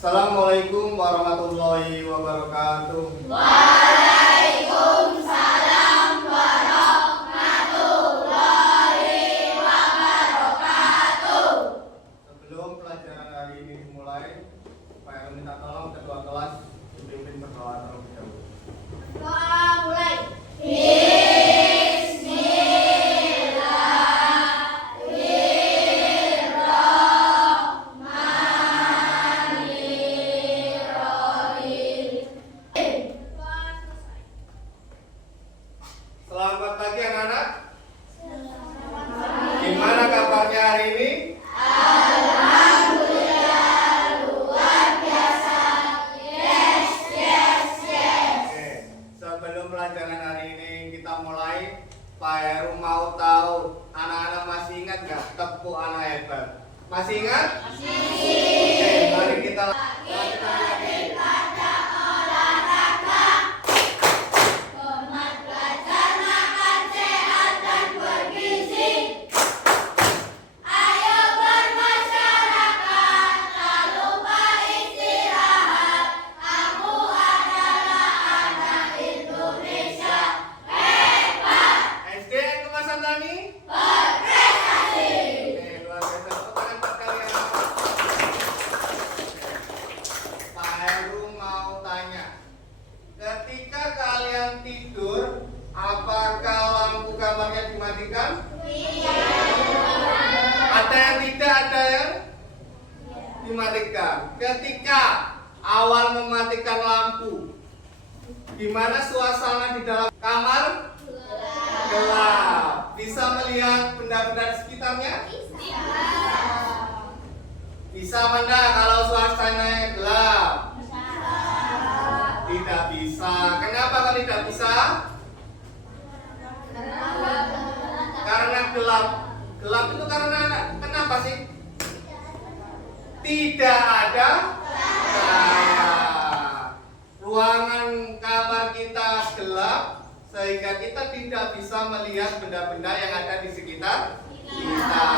Assalamualaikum warahmatullahi wabarakatuh. Waalaikumsalam warahmatullahi wabarakatuh. Sebelum pelajaran hari ini dimulai, Pak minta tolong ketua kelas dipimpin berdoa terlebih dahulu. Doa mulai. Selamat pagi anak-anak. Gimana kabarnya hari ini? Alhamdulillah luar biasa. Yes. Oke, sebelum pelajaran hari ini kita mulai, Pak Heru mau tahu anak-anak masih ingat nggak tepuk anak hebat? Masih ingat? Masih. Oke, mari kita SD Kemasan Tani. Oke, luar biasa. Tepuk tangan buat kalian. Pak Heru mau tanya, ketika kalian tidur, apakah lampu kamarnya dimatikan? Ada yang tidak, ada yang dimatikan. Ketika awal mematikan lampu, gimana suasana di dalam kamar? Gelap. Bisa melihat benda-benda di sekitarnya? Bisa enggak kalau suasananya gelap? Tidak bisa. Kenapa kok tidak bisa? Karena gelap. Gelap itu karena kenapa sih? Tidak ada cahaya. Ruangan kamar kita gelap sehingga kita tidak bisa melihat benda-benda yang ada di sekitar kita.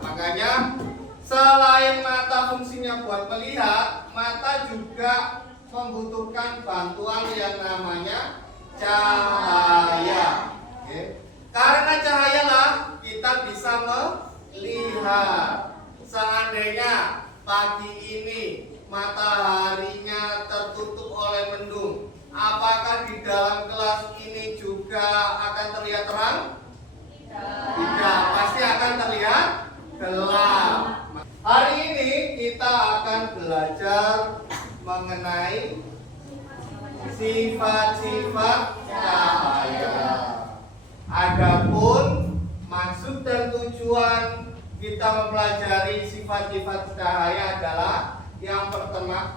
Makanya selain mata fungsinya buat melihat, mata juga membutuhkan bantuan yang namanya cahaya. Oke. Karena cahayalah kita bisa melihat. Seandainya pagi ini mataharinya tertutup oleh mendung, apakah di dalam kelas ini juga akan terlihat terang? Tidak, pasti akan terlihat gelap. Hari ini kita akan belajar mengenai sifat-sifat cahaya. Adapun maksud dan tujuan kita mempelajari sifat-sifat cahaya adalah yang pertama,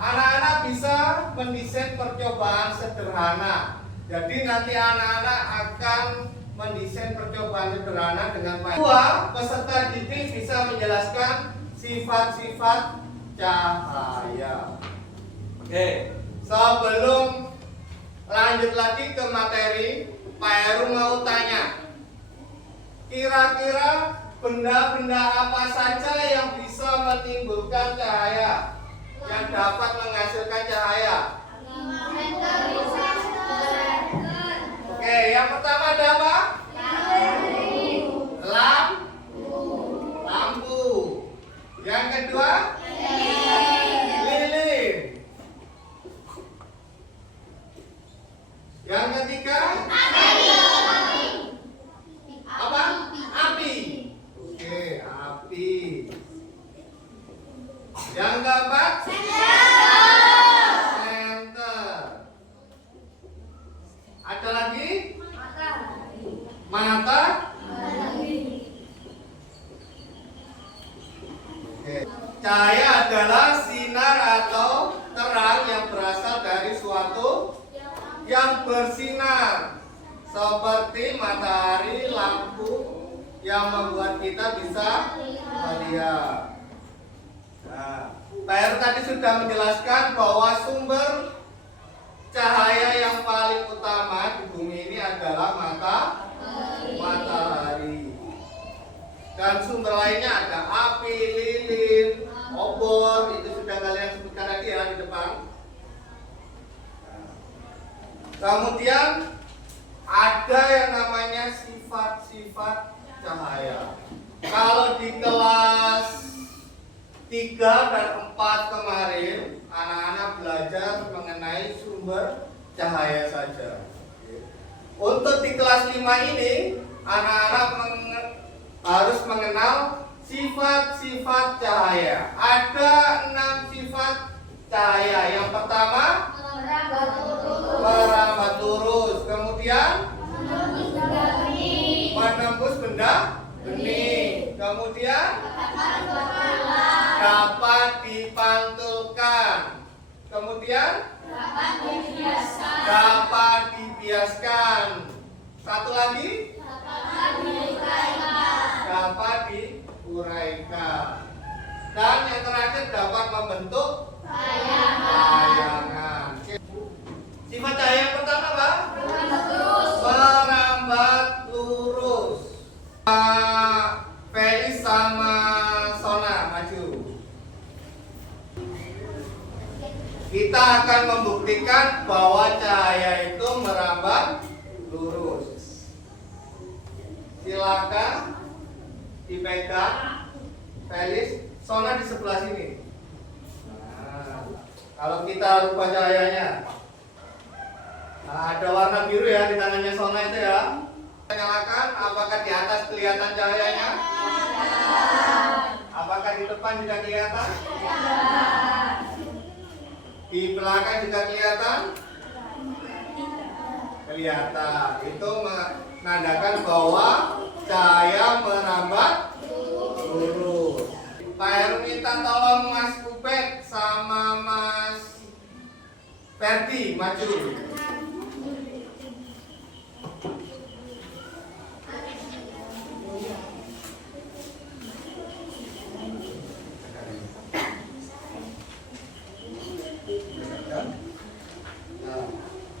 anak-anak bisa mendesain percobaan sederhana. Jadi nanti anak-anak akan mendesain percobaan sederhana dengan baik. Kedua, peserta didik bisa menjelaskan sifat-sifat cahaya. Oke, sebelum lanjut lagi ke materi, Pak Heru mau tanya, kira-kira benda-benda apa saja yang bisa menimbulkan cahaya, yang dapat menghasilkan cahaya? Oke, yang pertama ada apa? Lampu. Yang kedua? Lilin. Yang ketiga? Apa? Api. Oke, api. Yang keempat? Senter. Ada lagi? Mata. Oke. Cahaya adalah sinar atau terang yang berasal dari suatu yang bersinar, seperti matahari, lampu yang membuat kita bisa melihat. Nah, Pak Heru tadi sudah menjelaskan bahwa sumber cahaya yang paling utama di bumi ini adalah matahari. Dan sumber lainnya ada api, lilin, obor, itu tadi ya di depan. Kemudian ada yang namanya sifat-sifat cahaya. Kalau di kelas 3 dan 4 kemarin anak-anak belajar mengenai sumber cahaya saja. Untuk di kelas 5 ini anak-anak harus mengenal sifat-sifat cahaya. Ada 6 sifat cahaya. Yang pertama merambat lurus, kemudian menembus benda bening, kemudian dapat dipantulkan, kemudian dapat dibiaskan, satu lagi dapat diuraikan, dan yang terakhir dapat membentuk bayangan. Sifat cahaya yang pertama apa? Merambat lurus. Felis sama Sona maju. Kita akan membuktikan bahwa cahaya itu merambat lurus. Silakan dipegang. Felis, Sona di sebelah sini. Nah, kalau kita lupa cahayanya, ada warna biru ya di tangannya Sona itu ya. Nyalakan, apakah di atas kelihatan cahayanya? Apakah di depan juga kelihatan? Di belakang juga kelihatan? Kelihatan. Itu menandakan bahwa cahaya merambat lurus. Pak Heru minta tolong Mas Kupet sama Mas Ferdi maju.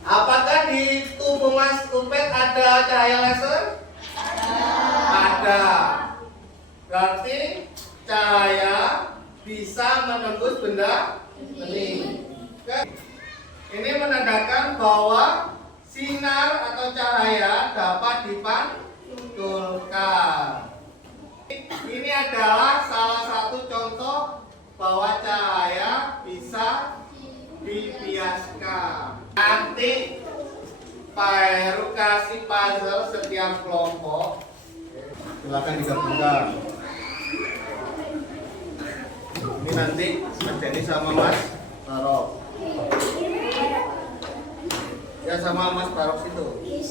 Apakah di tubuh Mas Kupet ada cahaya laser? Ada. Berarti cahaya bisa menembus benda bening. Ini menandakan bahwa sinar atau cahaya dapat dipantulkan. Ini adalah salah satu contoh bahwa cahaya bisa dibiaskan. Nanti Pak Heru kasih puzzle setiap kelompok. Silakan digabungkan. Ini nanti menjadi sama Mas Barok. Ya sama Mas Barok situ. Nah, ini.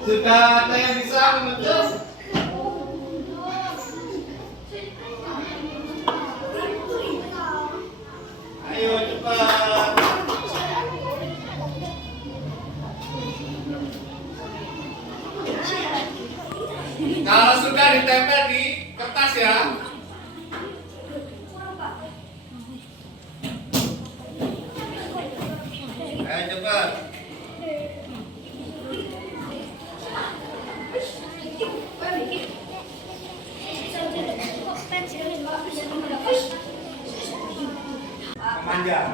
Sudah ada yang bisa menunjuk? Ayo cepat. Kalau sudah ditempel di kertas ya. Ayo cepat. Memanjang.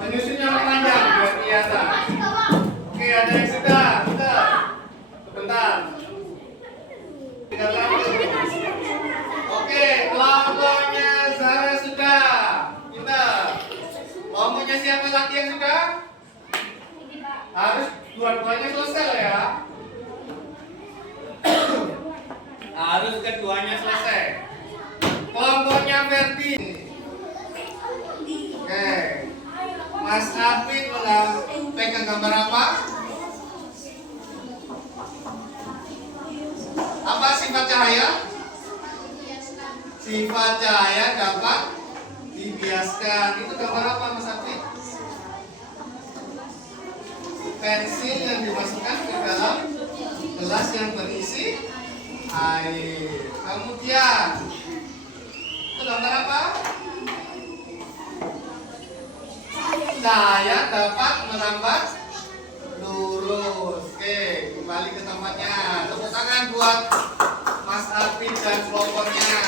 Menyusunnya memanjang biar kelihatan. Oke, ada yang sudah. Sebentar. Oke, kelompoknya Zara sudah. Pintar. Kelompoknya siapa lagi yang sudah? Harus dua-duanya selesai ya. Harus keduanya selesai. Kelompoknya Ferdi. Oke. Mas Afid pegang gambar apa? Apa sifat cahaya? Sifat cahaya dapat dibiaskan. Itu gambar apa Mas Afid? Pensil yang dimasukkan ke dalam gelas yang berisi air. Kemudian itu gambar apa? Cahaya dapat merambat lurus. Oke, kembali ke tempatnya. buat Mas Arvin dan kelompoknya.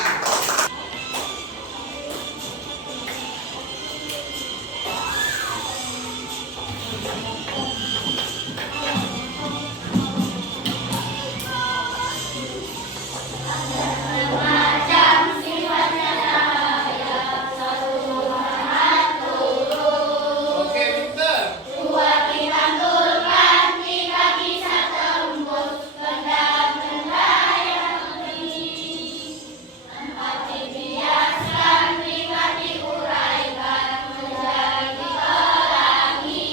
Oke, pinter. Buat dipantulkan jika bisa tembus benda-benda yang pedih. Tempat dibiaskan jika diuraikan menjadi pelangi.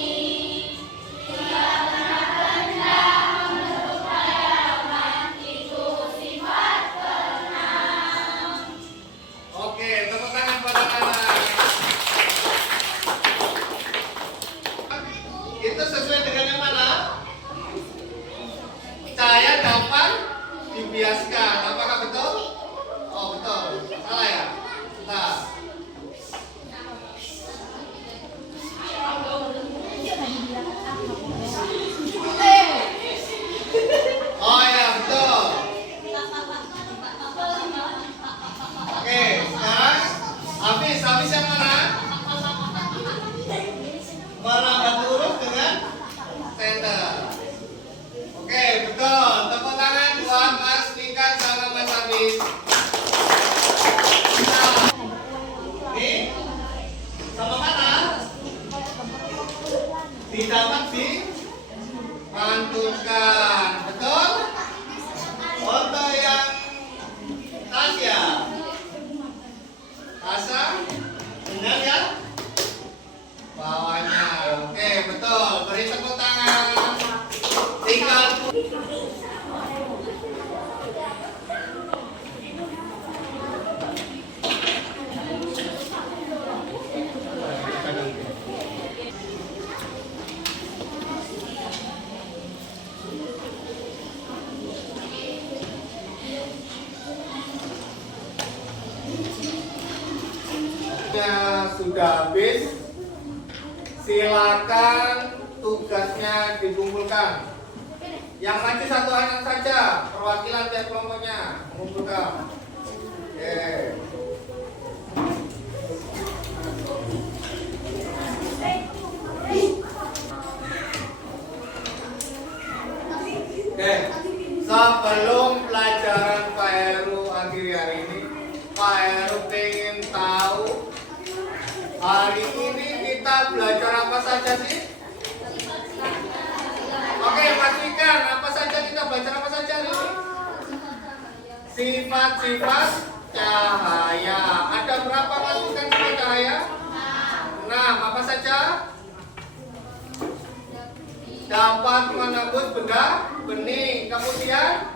Tidak pernah hendak menurut bayangan itu sifat keenam. Oke, tepuk tangan pada anak. Itu sesuai dengan yang mana? Cahaya dapat dibiaskan. Apakah betul? Oh, betul. Salah ya? Nah. Oh ya, betul. Oke, sekarang habis yang mana? Merambat lurus dengan center. Oke, betul. Tepuk tangan buat Mas Nikan sama Mas Habis. Nah, ini sama mana? Didapat di pantulkan. Betul? Foto yang Tasya. Tasya, benar ya? Bawahnya. Oke, betul. Beri tepuk tangan. Tinggal sudah habis. Silakan tugasnya dikumpulkan. Yang maju satu anak saja, perwakilan tiap kelompoknya mengumpulkan. Oke. Oke. Sebelum pelajaran Pak Heru akhiri hari ini, Pak Heru pengen tahu hari ini kita belajar apa saja sih? Oke, pastikan apa saja kita belajar apa saja hari ini? Sifat-sifat cahaya. Ada berapa masukan sifat cahaya? 6. Apa saja? Dapat menembus benda bening. Kemudian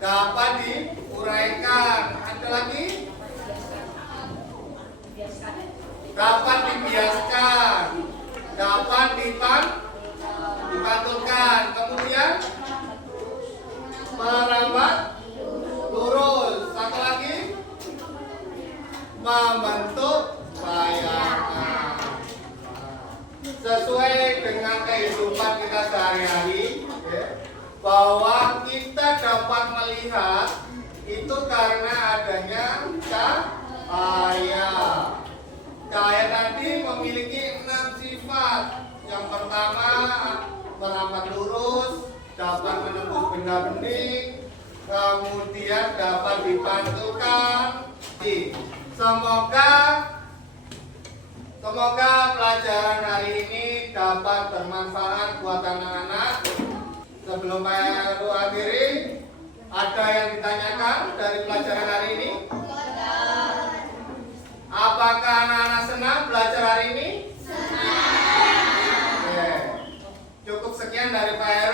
dapat diuraikan. Ada lagi? Dapat dibiaskan. Dapat dipantulkan. Kemudian merambat lurus. Satu lagi, membentuk bayangan. Sesuai dengan kehidupan kita sehari-hari, bahwa kita dapat melihat itu karena adanya cahaya. Cahaya tadi memiliki 6 sifat. Yang pertama, merambat lurus, dapat menembus benda bening, kemudian dapat dipantulkan. Semoga pelajaran hari ini dapat bermanfaat buat anak-anak. Sebelum Pak Heru akhiri, ada yang ditanyakan dari pelajaran hari ini? Apakah anak-anak senang belajar hari ini? Senang. Oke. Cukup sekian dari Pak Heru.